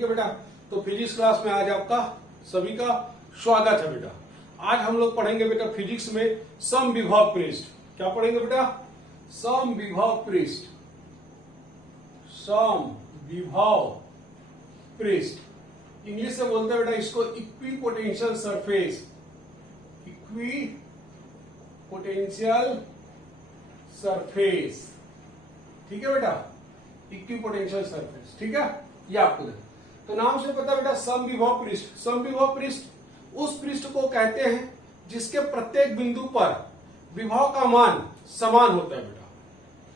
ठीक है बेटा। तो फिजिक्स क्लास में आज आपका सभी का स्वागत है बेटा। आज हम लोग पढ़ेंगे बेटा फिजिक्स में समविभव पृष्ठ। क्या पढ़ेंगे बेटा? समविभव पृष्ठ। समविभव पृष्ठ इंग्लिश से बोलते हैं बेटा इसको इक्विपोटेंशियल सरफेस। इक्विपोटेंशियल सरफेस, ठीक है बेटा, इक्विपोटेंशियल सरफेस, ठीक है। ये आपको तो नाम से पता बेटा समविभव पृष्ठ। समविभव पृष्ठ उस पृष्ठ को कहते हैं जिसके प्रत्येक बिंदु पर विभव का मान समान होता है बेटा।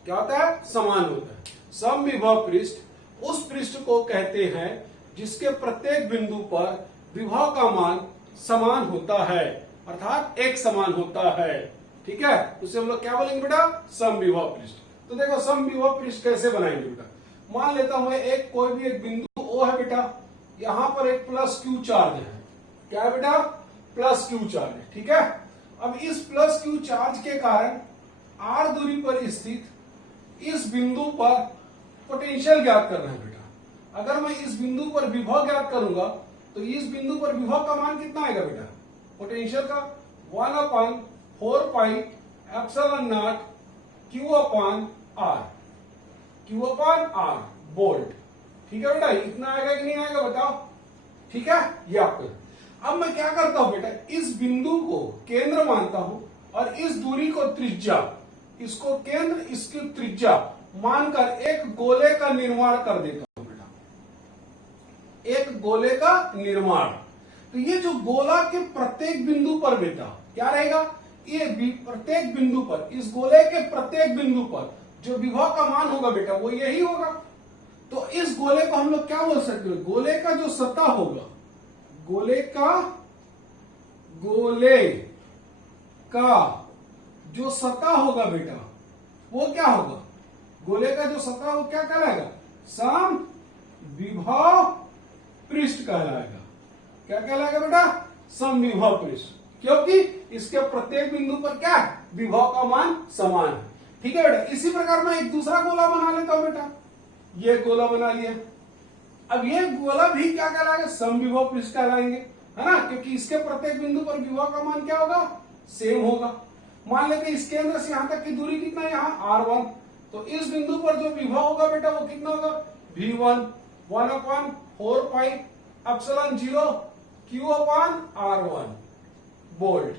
क्या होता है? समान होता है। समविभव पृष्ठ उस पृष्ठ को कहते हैं जिसके प्रत्येक बिंदु पर विभव का मान समान होता है, अर्थात एक समान होता है, ठीक है। उसे हम लोग क्या बोलेंगे बेटा? समविभव पृष्ठ। तो देखो समविभव पृष्ठ कैसे बनाएंगे बेटा। मान लेता हूं एक कोई भी एक बिंदु O है बेटा, यहां पर एक प्लस क्यू चार्ज है। क्या है बेटा? प्लस क्यू चार्ज है, ठीक है। अब इस प्लस क्यू चार्ज के कारण r दूरी पर स्थित इस बिंदु पर पोटेंशियल ज्ञात करना है बेटा। अगर मैं इस बिंदु पर विभव ज्ञात करूंगा तो इस बिंदु पर विभव का मान कितना आएगा बेटा? पोटेंशियल का 1/4πε0 Q/r, Q/r वोल्ट, ठीक है बेटा। इतना आएगा कि नहीं आएगा बताओ, ठीक है। ये आपको अब मैं क्या करता हूं बेटा, इस बिंदु को केंद्र मानता हूं और इस दूरी को त्रिज्या, इसको केंद्र इसकी त्रिज्या मानकर एक गोले का निर्माण कर देता हूं बेटा। एक गोले का निर्माण। तो ये जो गोला के प्रत्येक बिंदु पर बेटा क्या रहेगा? ये प्रत्येक बिंदु पर, इस गोले के प्रत्येक बिंदु पर जो विभव का मान होगा बेटा वो यही होगा। तो इस गोले को हम लोग क्या बोल सकते हैं? गोले का जो सतह होगा, गोले का जो सतह होगा बेटा वो क्या होगा? गोले का जो सतह वो क्या कहलाएगा? समविभव पृष्ठ कहलाएगा। क्या कहलाएगा बेटा? समविभव पृष्ठ, क्योंकि इसके प्रत्येक बिंदु पर क्या है? विभव का मान समान है, ठीक है बेटा। इसी प्रकार मैं एक दूसरा गोला बना लेता हूं बेटा। ये गोला बना लिया। अब ये गोला भी क्या कहलाएगा? समविभव पृष्ठ कहलाएंगे, है ना, क्योंकि इसके प्रत्येक बिंदु पर विभव का मान क्या होगा? सेम होगा। मान लेते इस केंद्र से यहां तक की दूरी कितना है? यहाँ r1। तो इस बिंदु पर जो विभव होगा बेटा वो कितना होगा? v1 1/4πε0 Q/r1 वोल्ट,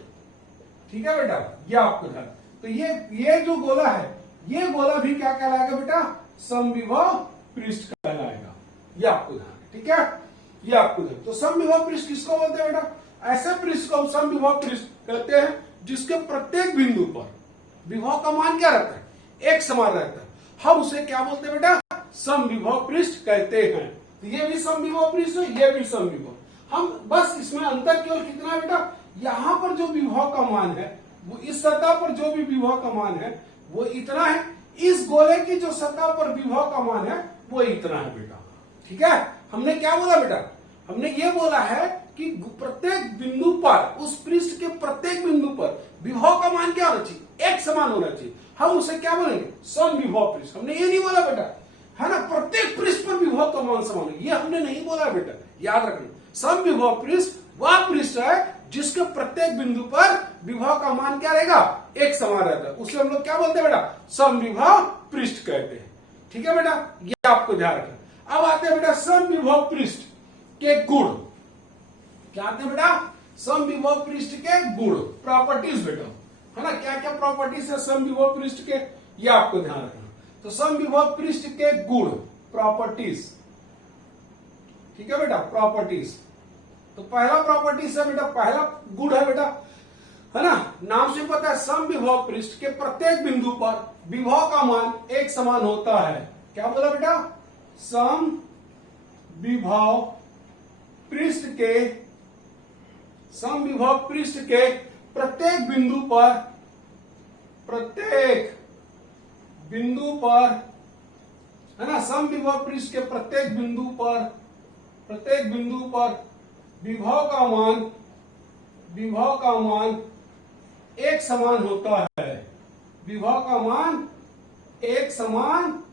ठीक है बेटा। ये आपको ध्यान। तो ये जो गोला है, ये गोला भी क्या कहलाएगा बेटा? समविभव पृष्ठ कहलाएगा। ये आपको ध्यान, ठीक है। ये आपको ध्यान। तो समविभव पृष्ठ किसको बोलते हैं बेटा? ऐसे पृष्ठ को हम समविभव पृष्ठ कहते हैं जिसके प्रत्येक बिंदु पर विभव का मान क्या रहता है? एक समान रहता है। हम उसे क्या बोलते हैं बेटा? समविभव पृष्ठ कहते हैं। तो ये भी समविभव पृष्ठ है, ये भी समविभव। हम बस इसमें अंतर केवल कितना है बेटा? यहां पर जो विभव का मान है वो इस सतह पर जो भी विभव का मान है वो इतना है। इस गोले की जो सतह पर विभव का मान है वो इतना है बेटा, ठीक है। हमने क्या बोला बेटा? हमने ये बोला है कि प्रत्येक बिंदु पर, उस पृष्ठ के प्रत्येक बिंदु पर विभव का मान क्या होना चाहिए? एक समान होना चाहिए। हम उसे क्या बोलेंगे? समविभव पृष्ठ। हमने ये नहीं बोला बेटा, है ना, प्रत्येक पृष्ठ पर विभव का मान समान है, ये हमने नहीं बोला बेटा, याद रखना। समविभव पृष्ठ वह पृष्ठ है जिसके प्रत्येक बिंदु पर विभव का मान क्या रहेगा? एक समान रहता है। उसे हम लोग क्या बोलते हैं बेटा? समविभव पृष्ठ कहते हैं, ठीक है बेटा। ये आपको ध्यान रखना। अब आते हैं बेटा समविभव पृष्ठ के गुण। क्या आते हैं बेटा? समविभव पृष्ठ के गुण, प्रॉपर्टीज बेटा, है ना। क्या क्या प्रॉपर्टीज है समविभव पृष्ठ के? ये आपको ध्यान रखना। तो समविभव पृष्ठ के गुण, प्रॉपर्टीज, ठीक है बेटा, प्रॉपर्टीज। तो पहला प्रॉपर्टीज है बेटा, पहला गुण है बेटा, है ना, नाम से पता है समविभव पृष्ठ के प्रत्येक बिंदु पर विभव का मान एक समान होता है। क्या बोला बेटा? समविभव पृष्ठ के प्रत्येक बिंदु पर, है ना, समविभव पृष्ठ के प्रत्येक बिंदु पर विभव का मान एक समान होता है। विभव का मान एक समान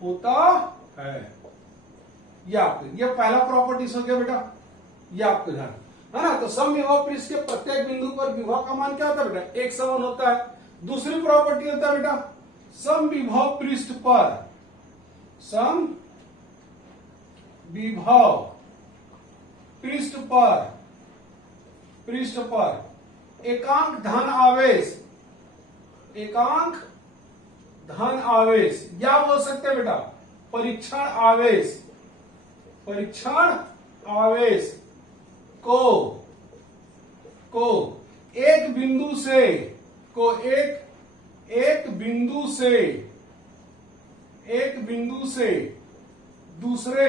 होता है। ये आपके, ये पहला प्रॉपर्टीज हो गया बेटा, ये आपके ध्यान है ना। तो सम विभव पृष्ठ के प्रत्येक बिंदु पर विभव का मान क्या होता है बेटा, एक समान होता है। दूसरी प्रॉपर्टी होता है बेटा सम विभव पृष्ठ पर, सम विभव पृष्ठ पर एकांक धन आवेश, एकांक धन आवेश, या बोल सकते हैं बेटा परीक्षण आवेश, परीक्षण आवेश को एक बिंदु से, को एक बिंदु से दूसरे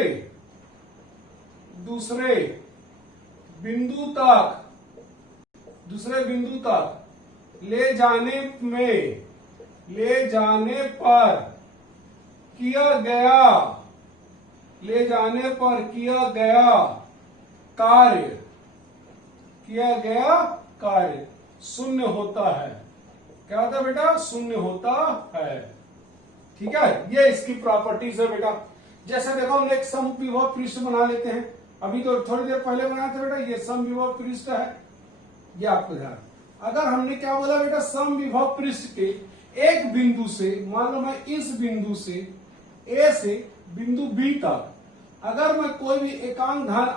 बिंदु तक ले जाने पर किया कार्य शून्य होता है। क्या होता है बेटा, शून्य होता है। ठीक है, ये इसकी प्रॉपर्टीज है बेटा। जैसे देखो हम एक सम विभव पृष्ठ बना लेते हैं, अभी तो थोड़ी देर पहले बनाया था बेटा, ये सम विभव पृष्ठ है, ये आपको ध्यान। अगर हमने क्या बोला बेटा, सम विभव पृष्ठ के एक बिंदु से, मान लो मैं इस बिंदु से ए से बिंदु बी तक, अगर मैं कोई भी एकांक धन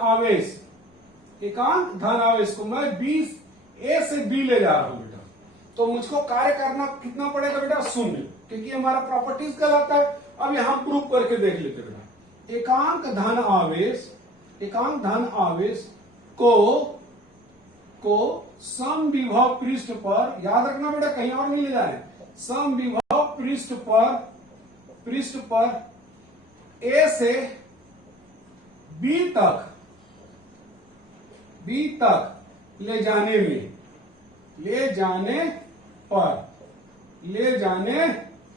आवेश को मैं ए से बी ले जा रहा हूं बेटा, तो मुझको कार्य करना कितना पड़ेगा बेटा, शून्य, क्योंकि हमारा प्रॉपर्टीज कहलाता है। अब यहां प्रूव करके देख लेते बेटा, एकांक धन आवेश को सम विभव पृष्ठ पर, याद रखना बेटा कहीं और नहीं ले जा रहे, सम विभव पृष्ठ पर ए से बी तक ले जाने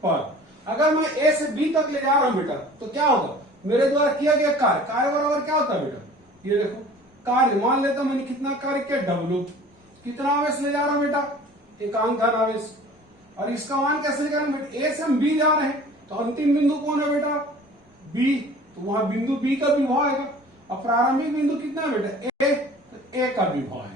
पर अगर मैं ए से बी तक ले जा रहा हूं बेटा, तो क्या होगा, मेरे द्वारा किया गया कार्य बराबर क्या होता है बेटा, ये देखो कार्य, मान लेता मैंने कितना कार्य किया, W, कितना आवेश ले जा रहा हूं बेटा, एकांक धन आवेश, और इसका मान कैसे निकालेंगे बेटा, ए से हम बी जा रहे हैं, तो अंतिम बिंदु कौन है बेटा, बी, तो वहां बिंदु बी का विभव आएगा, और प्रारंभिक बिंदु कितना है बेटा, ए, तो ए का विभव आएगा।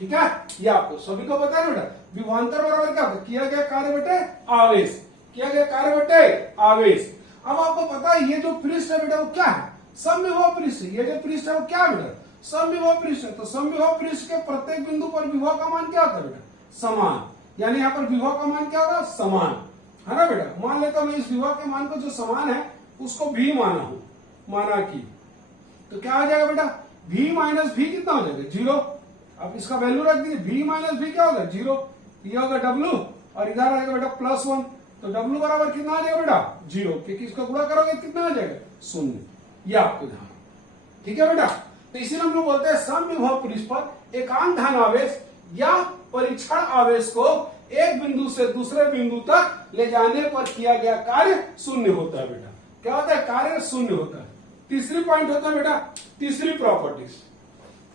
ठीक है, ये आपको सभी को पता है बेटा, विभवांतर बराबर क्या होता है, किया गया कार्य बटे आवेश, किया गया कार्य बटे आवेश। अब आपको पता है ये जो पृष्ठ है बेटा वो क्या है, सम विभव पृष्ठ, ये जो पृष्ठ है वो क्या है बेटा, सम विभव पृष्ठ है। तो सम विभव पृष्ठ के प्रत्येक बिंदु पर विभव का मान क्या होता है बेटा, समान, यानी यहाँ पर विभव का मान क्या होगा, समान, है ना बेटा। मान लेता हूं इस विभव के मान को जो समान है उसको भी माना की, तो क्या आ जाएगा बेटा, v माइनस भी कितना हो जाएगा, 0। अब इसका वैल्यू रख दीजिए, v माइनस भी क्या होगा, 0, ये होगा w, और इधर आएगा बेटा +1, तो w बराबर कितना आ जाएगा बेटा, 0, क्योंकि इसको गुणा करोगे कितना आ जाएगा, 0। ये आपको ध्यान, ठीक है बेटा। तो इसीलिए हम लोग बोलते हैं सम विभव पृष्ठ पर एकांक धन आवेश या परीक्षण आवेश को एक बिंदु से दूसरे बिंदु तक ले जाने पर किया गया कार्य शून्य होता है बेटा। क्या होता है, कार्य शून्य होता है। तीसरी पॉइंट होता है बेटा,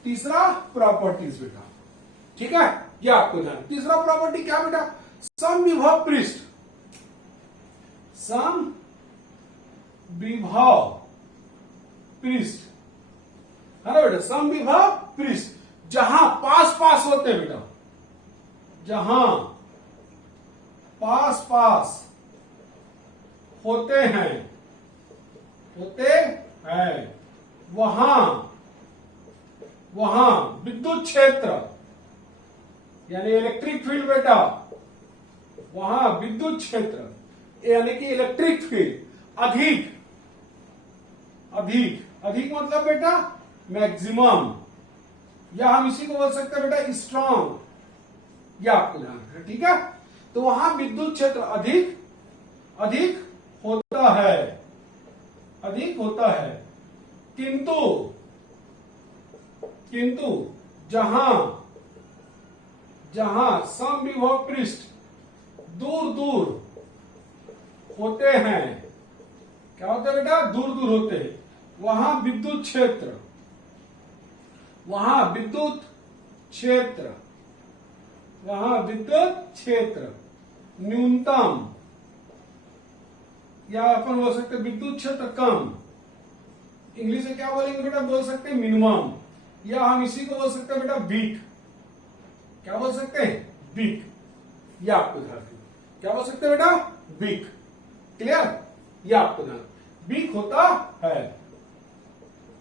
तीसरा प्रॉपर्टीज बेटा, ठीक है, ये आपको ध्यान। तीसरा प्रॉपर्टी क्या बेटा, सम विभव पृष्ठ, सम विभव पृष्ठ, है ना बेटा, सम विभव पृष्ठ, जहां पास होते हैं बेटा, जहां पास होते हैं वहां विद्युत क्षेत्र यानी इलेक्ट्रिक फील्ड बेटा, वहां विद्युत क्षेत्र यानी कि इलेक्ट्रिक फील्ड अधिक मतलब बेटा मैक्सिमम, या हम इसी को बोल सकते हैं बेटा स्ट्रांग, या आपको ध्यान है, ठीक है। तो वहां विद्युत क्षेत्र अधिक होता है, किंतु जहां सम विभव पृष्ठ दूर होते हैं, क्या होता है बेटा, दूर होते हैं, वहां विद्युत क्षेत्र न्यूनतम, या अपन बोल सकते विद्युत क्षेत्र कम, इंग्लिश में क्या बोलेंगे बेटा, बोल सकते हैं मिनिमम, या हम इसी को बोल सकते हैं बेटा वीक। क्या बोल सकते हैं, वीक। ये आपको ध्यान रखना, क्या बोल सकते हैं बेटा, वीक। क्लियर, ये आपको ध्यान, वीक होता है।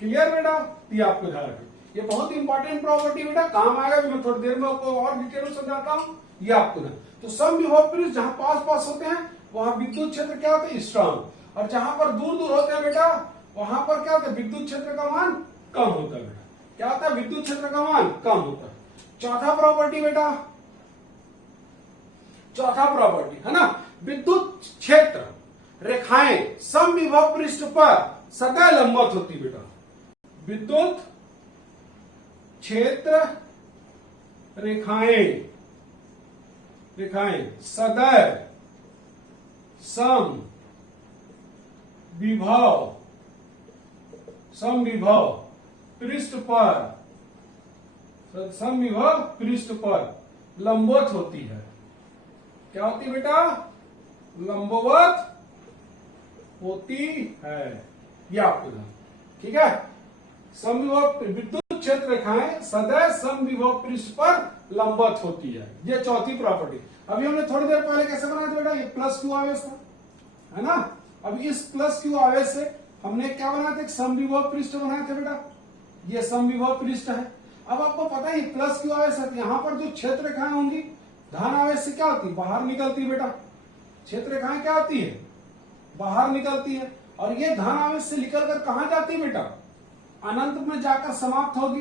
क्लियर बेटा, ये आपको ध्यान रखना, ये बहुत इंपॉर्टेंट प्रॉपर्टी बेटा, काम आएगा। मैं थोड़ी देर में आपको और डिटेल में समझाता हूं, ये आपको ध्यान। तो सम विभव पृष्ठ जहां पास पास होते हैं वहां विद्युत क्षेत्र क्या होता है, स्ट्रांग। और जहां पर दूर दूर होते हैं बेटा, वहां पर क्या होता है, विद्युत क्षेत्र का मान कम होता है बेटा। क्या होता है, विद्युत क्षेत्र का मान कम होता है। चौथा प्रॉपर्टी बेटा, चौथा प्रॉपर्टी है ना, विद्युत क्षेत्र रेखाएं समविभव पृष्ठ पर सदैव लंबवत होती बेटा। विद्युत क्षेत्र रेखाएं, रेखाएं सदैव समविभव पृष्ठ पर, समविभव पृष्ठ पर लंबवत होती है। क्या होती है बेटा, लंबवत होती है। यह आपको ध्यान, ठीक है। समविभव विद्युत क्षेत्र रेखाएं सदैव समविभव पृष्ठ पर लंबवत होती है, ये चौथी प्रॉपर्टी। अभी हमने थोड़ी देर पहले कैसे बनाया था बेटा, ये प्लस क्यू आवेश था, है ना। अब इस प्लस क्यू आवेश से हमने क्या बनाया था, एक समविभव पृष्ठ बनाया था बेटा, ये समविभव पृष्ठ है। अब आपको पता है प्लस क्यू आवेश है, यहां पर जो क्षेत्र रेखाएं होंगी धन आवेश से क्या होती है, बाहर निकलती है बेटा। क्षेत्र रेखाएं क्या होती है, बाहर निकलती है। और ये धन आवेश से निकलकर कहां जाती है बेटा, अनंत में जाकर समाप्त होगी।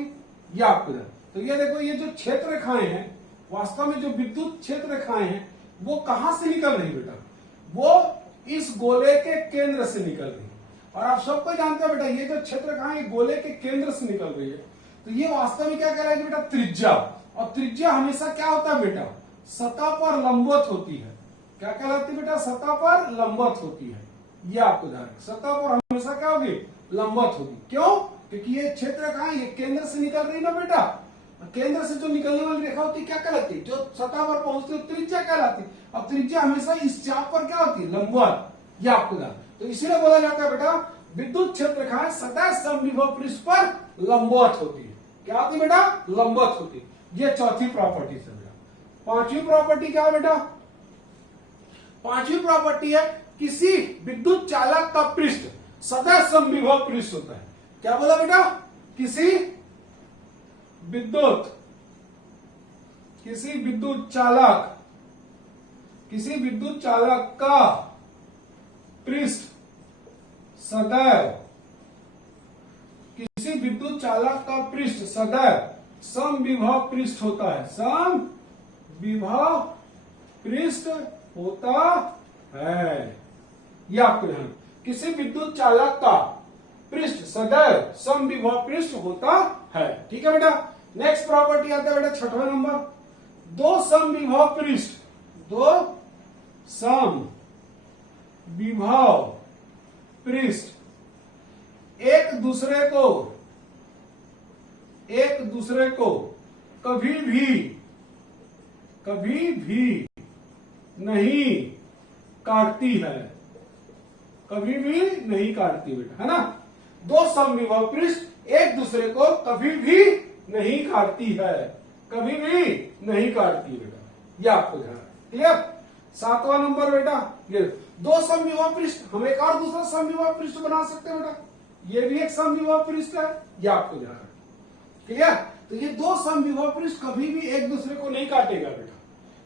ये आपको, तो ये देखो, ये जो क्षेत्र रेखाएं हैं, वास्तव में जो विद्युत क्षेत्र रेखाएं हैं वो कहां से निकल रही बेटा, वो इस गोले के केंद्र से निकल रही है। और आप सबको जानते हैं बेटा, ये जो क्षेत्र रेखाएं गोले के केंद्र से निकल रही है, तो ये वास्तव में क्या कहलाएगी बेटा, त्रिज्या। और त्रिज्या हमेशा क्या होता है बेटा, सतह पर लंबवत होती है। क्या कहलाती है बेटा, सतह पर लंबवत होती है। ये आपको ध्यान, सतह पर हमेशा क्या होगी, लंबवत होगी। क्यों, क्योंकि ये क्षेत्र रेखाएं ये केंद्र से निकल रही ना बेटा, केंद्र से जो निकलने वाली रेखा होती है क्या कहलाती है, जो सतह पर पहुंचती है त्रिज्या कहलाती है। अब त्रिज्या हमेशा इस चाप पर क्या होती है, लंबवत। ये आपको ध्यान, तो इसीलिए बोला जाता है बेटा, विद्युत क्षेत्र रेखाएं सदैव समविभव पृष्ठ पर लंबवत होती है। क्या होती है बेटा, लंबवत होती है। ये चौथी प्रॉपर्टी है बेटा। पांचवी प्रॉपर्टी क्या है बेटा, पांचवी प्रॉपर्टी है किसी विद्युत चालक का पृष्ठ सदैव समविभव पृष्ठ होता है। क्या बोला बेटा, किसी विद्युत चालक का पृष्ठ सदैव, किसी विद्युत चालक का पृष्ठ सदैव समविभव पृष्ठ होता है, समविभव पृष्ठ होता है। यह आपको ध्यान, किसी विद्युत चालक का पृष्ठ सदैव समविभव पृष्ठ होता है। ठीक है बेटा। नेक्स्ट प्रॉपर्टी आता है बेटा छठवां नंबर, दो समविभव पृष्ठ, दो समविभव पृष्ठ एक दूसरे को कभी भी नहीं काटती है, कभी भी नहीं काटती बेटा, है ना। दो समविभव पृष्ठ एक दूसरे को कभी भी नहीं काटती है, कभी भी नहीं काटती बेटा। ये आपको ध्यान, क्लियर। सातवां नंबर बेटा, ये दो समविभव पृष्ठ, हम एक और दूसरा समविभव पृष्ठ बना सकते हैं बेटा, ये भी एक समविभव पृष्ठ है। ये आपको ध्यान, क्लियर। तो ये दो समविभव पृष्ठ कभी भी एक दूसरे को नहीं काटेगा बेटा,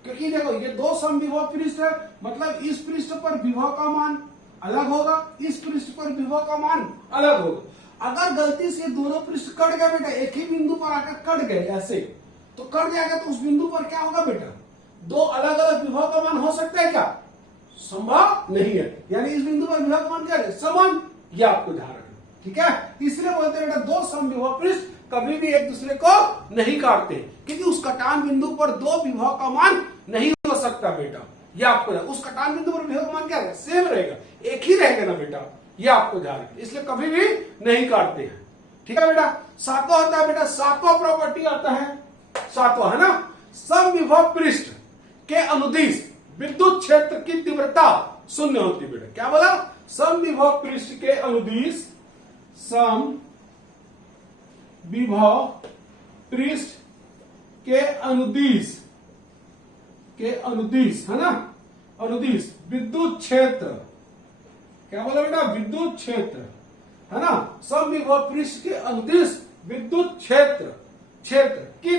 क्योंकि देखो ये दो समविभव पृष्ठ है, मतलब इस पृष्ठ पर विभव का मान अलग होगा, इस पृष्ठ पर विभव का मान अलग होगा। अगर गलती से दोनों पृष्ठ कट गए बेटा, एक ही बिंदु पर आकर कट गए ऐसे, तो कट जाएगा, तो उस बिंदु पर क्या होगा बेटा, दो अलग अलग विभव का मान हो सकता है क्या, संभव नहीं है। यानी इस बिंदु पर विभव का मान क्या है, समान। यह आपको ध्यान रखना, ठीक है। इसलिए बोलते हैं बेटा दो समविभव पृष्ठ कभी भी एक दूसरे को नहीं काटते, क्योंकि उस कटान बिंदु पर दो विभव का मान नहीं हो सकता बेटा। यह आपको, उस कटान बिंदु पर विभव का मान क्या है, सेम रहेगा, एक ही रहेगा ना बेटा। यह आपको ध्यान रखना, इसलिए कभी भी नहीं काटते हैं, ठीक है बेटा। सातवां होता है बेटा, सातवां प्रॉपर्टी आता है, सातवां है ना, समविभव पृष्ठ के अनुदिश विद्युत क्षेत्र की तीव्रता शून्य होती है बेटा। क्या बोला, समविभव पृष्ठ के अनुदिश सम विभव पृष्ठ के अनुदिश है ना, अनुदिश विद्युत क्षेत्र, क्या बोला बेटा, विद्युत क्षेत्र है ना, सम विभव पृष्ठ के अनुदिश विद्युत क्षेत्र की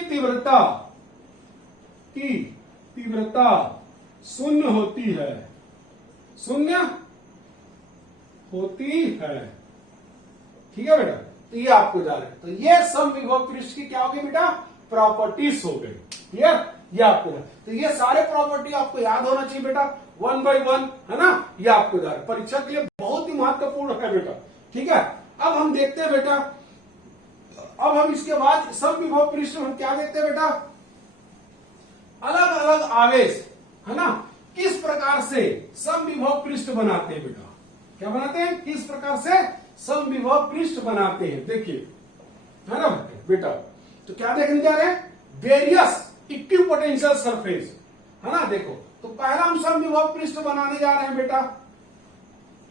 तीव्रता शून्य होती है, ठीक है बेटा। तो ये आपको जा रहा है, तो ये सम विभव पृष्ठ की क्या होगी बेटा, प्रॉपर्टीज हो गई, क्लियर। ये आपको, तो ये सारे प्रॉपर्टी आपको याद होना चाहिए बेटा, 1 by 1 है ना, ये आपको जा रहा है, परीक्षा के लिए बहुत ही महत्वपूर्ण है बेटा, ठीक है। अब हम देखते हैं बेटा, अब हम इसके बाद सम विभव पृष्ठ में हम क्या देखते हैं बेटा, अलग अलग आवेश है ना, किस प्रकार से सम विभव पृष्ठ बनाते हैं बेटा, क्या बनाते हैं, किस प्रकार से सम विभव पृष्ठ बनाते हैं, देखिए है ना बेटा। तो क्या देखने जा रहे हैं, वेरियस इक्विपोटेंशियल सरफेस है ना। देखो तो पहला हम सम विभव पृष्ठ बनाने जा रहे हैं बेटा,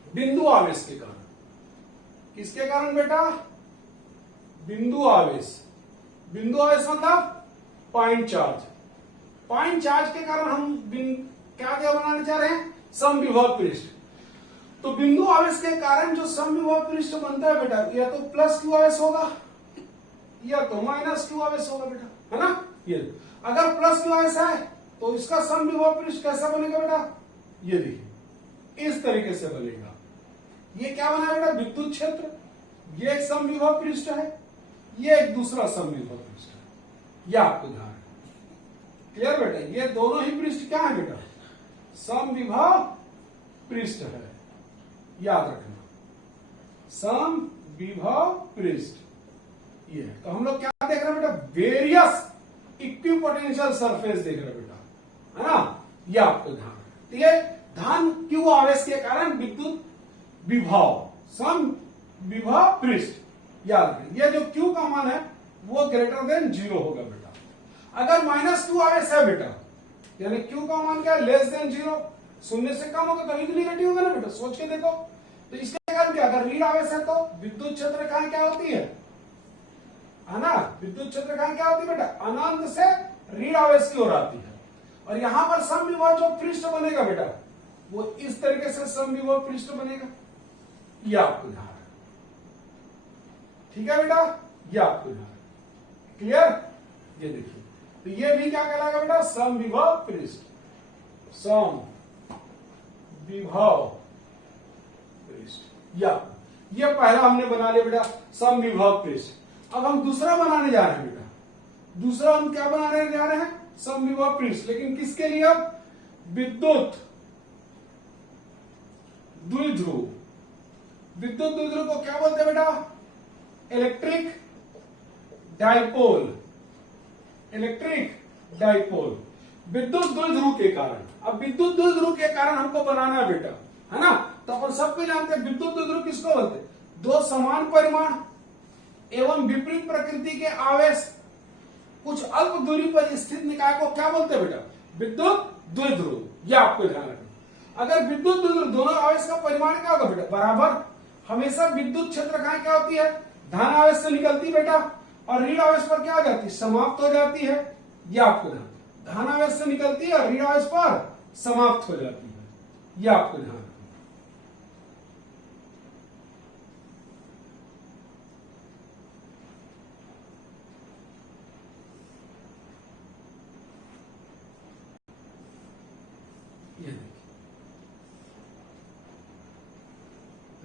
बिंदु आवेश के कारण, किसके कारण बेटा, बिंदु आवेश मतलब पॉइंट चार्ज के कारण हम क्या बनाने जा रहे हैं, सम विभव पृष्ठ। तो बिंदु आवेश के कारण जो सम विभव पृष्ठ बनता है बेटा, या तो प्लस क्यू आवेश होगा या तो माइनस क्यू आवेश होगा बेटा, है ना। ये अगर प्लस क्यू आवेश है तो इसका सम विभव पृष्ठ कैसा बनेगा बेटा, ये देखिए इस तरीके से बनेगा। ये क्या बना बेटा, विद्युत क्षेत्र, ये एक सम विभव पृष्ठ है, ये एक दूसरा सम विभव पृष्ठ है, ये आपको ध्यान है, क्लियर बेटा। ये दोनों ही पृष्ठ क्या है बेटा, सम विभव पृष्ठ है, याद रखना, सम विभव पृष्ठ ये। तो हम लोग क्या देख रहे हैं बेटा, वेरियस इक्विपोटेंशियल सरफेस देख रहे हैं बेटा, है ना, ये आपको ध्यान है। तो ये धन क्यू आवेश के कारण विद्युत विभव सम विभव पृष्ठ, याद रखें। ये जो क्यू का मान है वो ग्रेटर देन 0 होगा बेटा। अगर माइनस क्यू आवेश है बेटा, यानी क्यू का मान क्या है, लेस देन 0, शून्य से कम होगा, कभी भी नेगेटिव होगा ना बेटा, सोच के देखो। तो इसके कारण क्या, अगर ऋण आवेश है तो विद्युत क्षेत्र रेखाएं क्या होती है ना, विद्युत क्षेत्र रेखाएं क्या होती है बेटा, अनंत से ऋण आवेश की ओर आती है। और यहां पर सम विभव जो पृष्ठ बनेगा बेटा, वो इस तरीके से सम विभव पृष्ठ बनेगा, ये आपको ध्यान है, ठीक है बेटा, ये आपको ध्यान है, क्लियर। ये देखिए, तो ये भी क्या कहलाएगा बेटा, सम विभव पृष्ठ, सम विभव पृष्ठ। या ये पहला हमने बना लिया बेटा, सम विभव पृष्ठ। अब हम दूसरा बनाने जा रहे हैं बेटा, दूसरा हम क्या बनाने जा रहे हैं, सम विभव पृष्ठ, लेकिन किसके लिए, अब विद्युत द्विध्रुव। विद्युत द्विध्रुव को क्या बोलते हैं बेटा, इलेक्ट्रिक डाइपोल, विद्युत द्विध्रुव के कारण। अब विद्युत द्विध्रुव के कारण हमको बनाना है बेटा, है ना। तो अपन सबको जानते हैं विद्युत द्विध्रुव किसको बोलते हैं, दो समान परिमाण एवं विपरीत प्रकृति के आवेश कुछ अल्प दूरी पर स्थित निकाय को क्या बोलते हैं बेटा, विद्युत द्विध्रुव। यह आपको ध्यान रखना। अगर विद्युत द्विध्रुव दोनों आवेश का परिमाण क्या होगा बेटा, बराबर, हमेशा विद्युत क्षेत्र क्या होती है, धन आवेश से निकलती बेटा, और ऋण आवेश पर क्या हो जाती है, समाप्त हो जाती है। यह आपको ध्यान, धन आवेश से निकलती है और ऋण आवेश पर समाप्त हो जाती है, यह आपको ध्यान।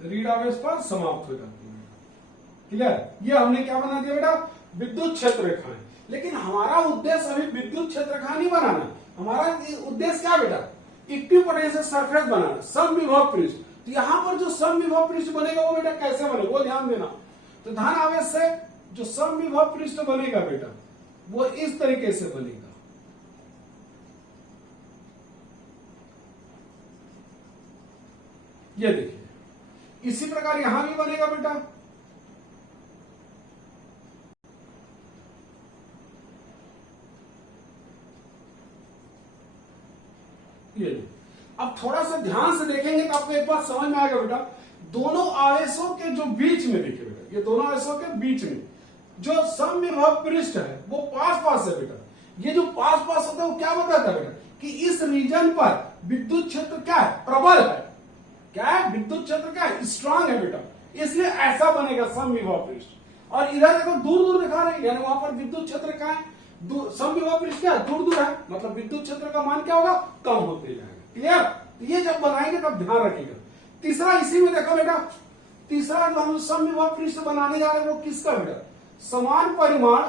ऋण आवेश पर समाप्त हो जाती है, क्लियर। ये हमने क्या बना दिया बेटा, विद्युत क्षेत्र रेखाएं। लेकिन हमारा उद्देश्य अभी विद्युत क्षेत्र रेखा नहीं बनाना, हमारा उद्देश्य क्या बेटा, इक्विपोटेंशियल सरफेस बनाना, सम विभव पृष्ठ। तो यहां पर जो सम विभव पृष्ठ बनेगा वो बेटा कैसे बनेगा, वो ध्यान देना। तो धन आवेश से जो सम विभव पृष्ठ बनेगा बेटा, वो इस तरीके से बनेगा, ये देखिए। इसी प्रकार यहां भी बनेगा बेटा, ये। अब थोड़ा सा ध्यान से देखेंगे तो आपको एक बात समझ में आएगा बेटा, दोनों आवेशों के जो बीच में देखिए बेटा, ये दोनों आवेशों के बीच में जो समविभव पृष्ठ है वो पास पास है बेटा। ये जो पास पास होता है वो क्या बताता है बेटा कि इस रीजन पर विद्युत क्षेत्र क्या है, प्रबल है। क्या है, विद्युत क्षेत्र क्या है, स्ट्रांग है बेटा, इसलिए ऐसा बनेगा समविभव पृष्ठ। और इधर देखो दूर दूर दिखा रहे हैं, यानी वहां पर विद्युत क्षेत्र क्या है, समविभव पृष्ठ क्या है, दूर दूर है, मतलब विद्युत क्षेत्र का मान क्या होगा, कम होते जाएगा। क्लियर, तो ये जब बनाएंगे तब ध्यान रखिएगा। तीसरा इसी में देखो बेटा, तीसरा जो हम समविभव पृष्ठ बनाने जा रहे हैं वो किसका बेटा, समान परिमाण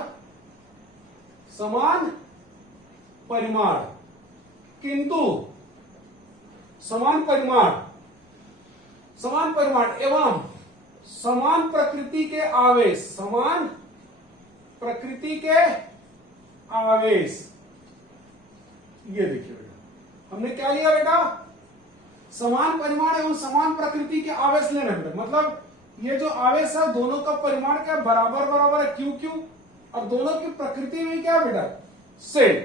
किंतु समान परिमाण एवं समान प्रकृति के आवेश, समान प्रकृति के आवेश। ये देखिए बेटा, हमने क्या लिया बेटा, समान परिमाण एवं समान प्रकृति के आवेश लेना बेटा। मतलब ये जो आवेश है दोनों का परिमाण क्या बराबर बराबर है, क्यू क्यू, और दोनों की प्रकृति में क्या बेटा, सेम।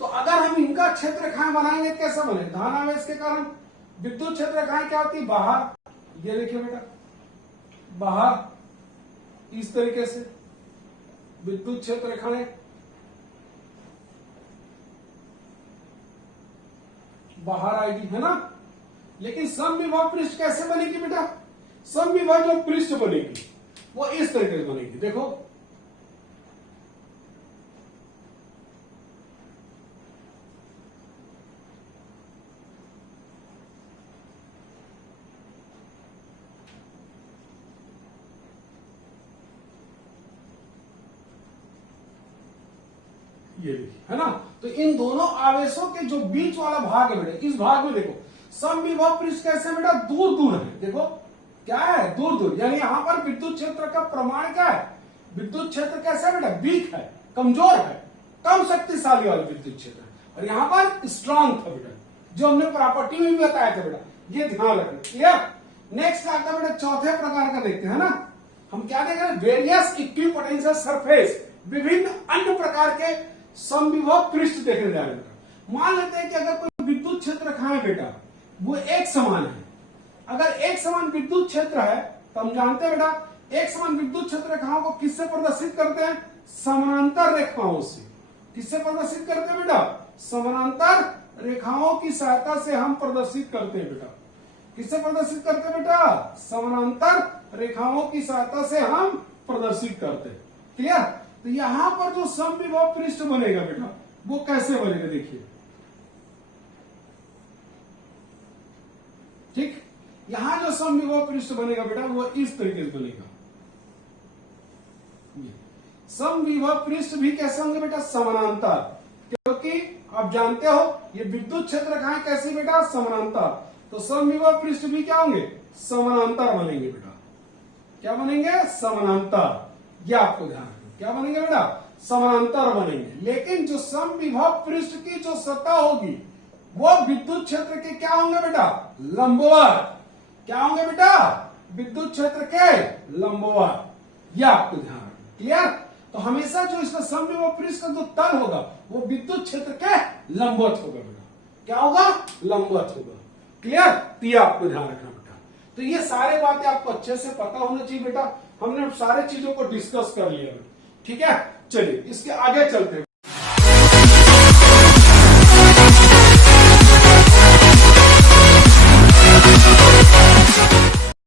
तो अगर हम इनका क्षेत्र रेखाएं बनाएंगे कैसा बने, धन आवेश के कारण विद्युत क्षेत्र रेखाएं क्या होती, बाहर। ये देखिए बेटा, बाहर इस तरीके से विद्युत क्षेत्र रेखाएं बाहर आएगी, है ना। लेकिन समविभव पृष्ठ कैसे बनेगी बेटा, समविभव जो पृष्ठ बनेगी वो इस तरीके से बनेगी। देखो ये देखिए, है ना। तो इन दोनों आवेशों के जो बीच वाला भाग है बेटा, इस भाग में देखो समविभव पृष्ठ कैसे बेटा, दूर दूर है। देखो क्या है, दूर दूर, यानी यहां पर विद्युत क्षेत्र का प्रमाण क्या है, विद्युत क्षेत्र कैसा है बेटा, वीक है, कमजोर है, कम शक्तिशाली वाला विद्युत क्षेत्र है। और यहां पर स्ट्रांग था बेटा, जो हमने प्रॉपर्टी में भी बताया था बेटा, ये ध्यान रखना। क्लियर। नेक्स्ट आता बेटा चौथे प्रकार का देखते हैं ना, हम क्या देख रहे हैं, वेरियस इक्विपोटेंशियल सरफेस, विभिन्न अन्य प्रकार के समविभव पृष्ठ देखने जा रहे हैं। मान लेते हैं कि अगर कोई विद्युत क्षेत्र रेखाएं बेटा वो एक समान है, अगर एक समान विद्युत क्षेत्र है तो हम जानते हैं बेटा एक समान विद्युत क्षेत्र रेखाओं को किससे प्रदर्शित करते हैं, समानांतर रेखाओं से। किससे प्रदर्शित करते हैं बेटा, समानांतर रेखाओं की सहायता से हम प्रदर्शित करते हैं बेटा। किससे प्रदर्शित करते हैं बेटा, समानांतर रेखाओं की सहायता से हम प्रदर्शित करते हैं। क्लियर। तो यहां पर जो समविभव पृष्ठ बनेगा बेटा वो कैसे बनेगा, देखिए ठीक, यहां जो समविभव पृष्ठ बनेगा बेटा वो इस तरीके से बनेगा। समविभव पृष्ठ भी कैसे होंगे बेटा, समानांतर, क्योंकि आप जानते हो ये विद्युत क्षेत्र रेखाएं कैसी बेटा, समानांतर। तो समविभव पृष्ठ भी क्या होंगे, समानांतर बनेंगे बेटा। क्या बनेंगे, समानांतर। यह आपको ध्यान रखना, क्या बनेंगे बेटा, समानांतर बनेंगे। लेकिन जो समविभव पृष्ठ की जो सतह होगी वो विद्युत क्षेत्र के क्या होंगे बेटा, लंबवत। क्या होंगे बेटा, विद्युत क्षेत्र के लंबवत। यह आपको ध्यान रखना। क्लियर। तो हमेशा जो इसका समविभव पृष्ठ का जो तल होगा वो विद्युत क्षेत्र के लंबवत होगा बेटा। क्या होगा, लंबवत होगा। क्लियर। तो यह आपको ध्यान रखना बेटा। तो ये सारे बातें आपको अच्छे से पता होना चाहिए बेटा। हमने सारे चीजों को डिस्कस कर लिया, ठीक है। चलिए इसके आगे चलते हैं।